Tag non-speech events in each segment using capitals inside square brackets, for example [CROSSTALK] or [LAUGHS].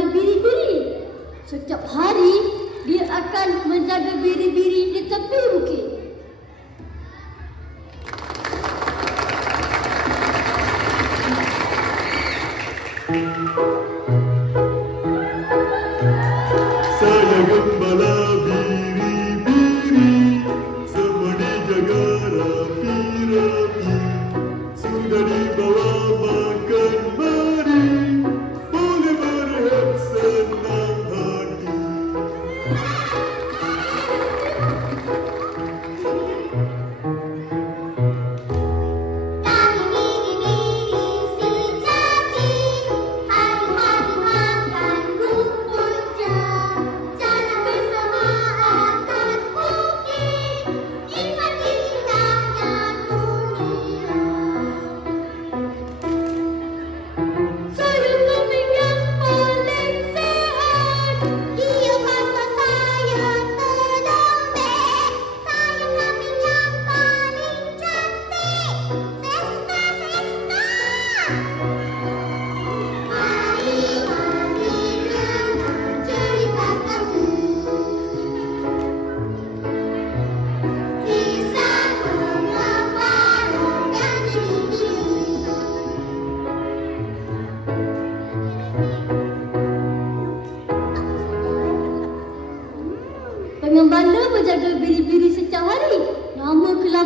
ada biri-biri. Setiap hari dia akan menjaga biri-biri di tepi bukit. Saya gembala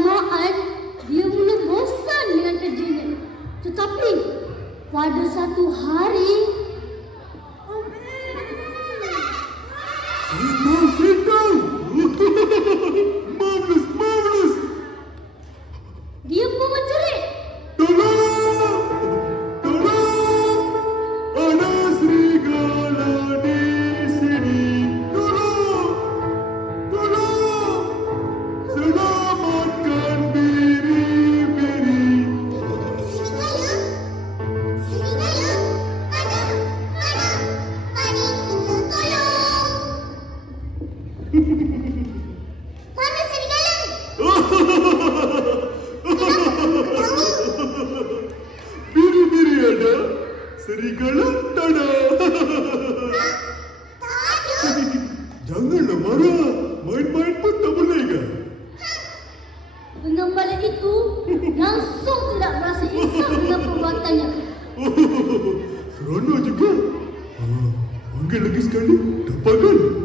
bersamaan dia mula bosan dengan kerjanya. Tetapi pada satu hari serigala tada. Janganlah marah, main-main pun tak boleh kan? Benda itu, langsung tidak merasa isap dengan perbuatannya. [LAUGHS] Serana juga. Ah, Panggil lagi sekali, dapatkan.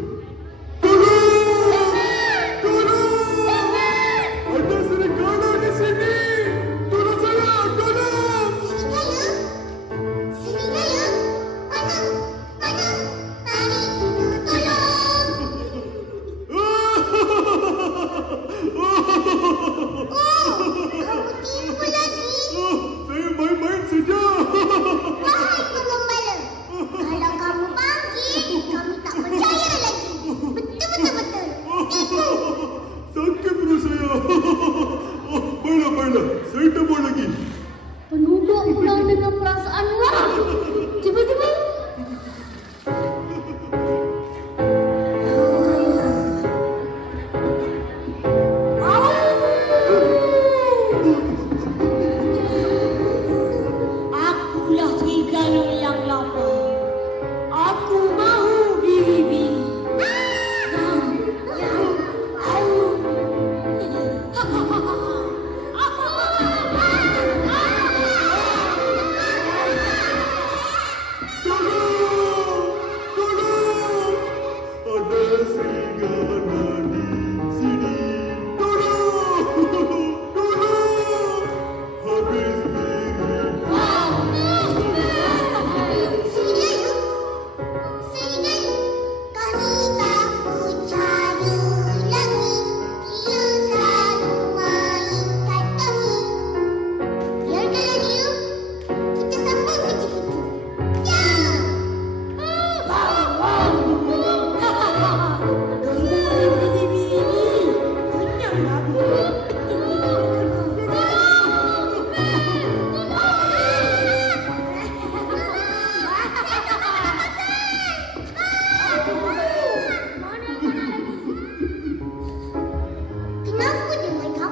sing a